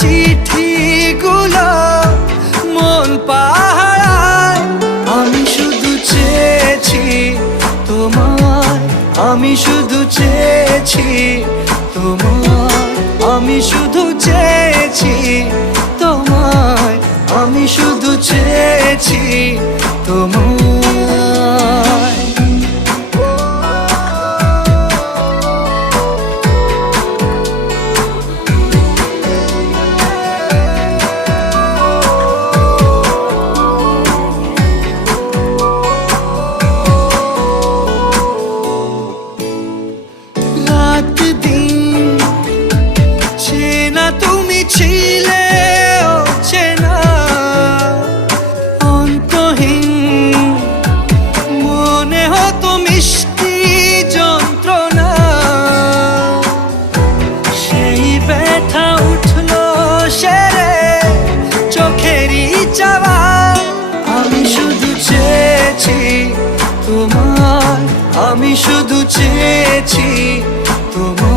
চিঠিগুলো মন পাহারায়। আমি শুধু চেয়েছি তোমায়, আমি শুধু চেয়েছি তোমায়, আমি শুধু চেয়েছি তোমায়, আমি শুধু চেয়েছি তোমায়। রাত দিন চেনা তুমি ছিলে চেনা, অন্তহীন মনে হতো মিষ্টি যন্ত্রণা। সেই ব্যথা উঠলো সেরে চোখেরই চাওয়া। আমি শুধু চেয়েছি তোমায়, আমি শুধু চেয়েছি তোমায়।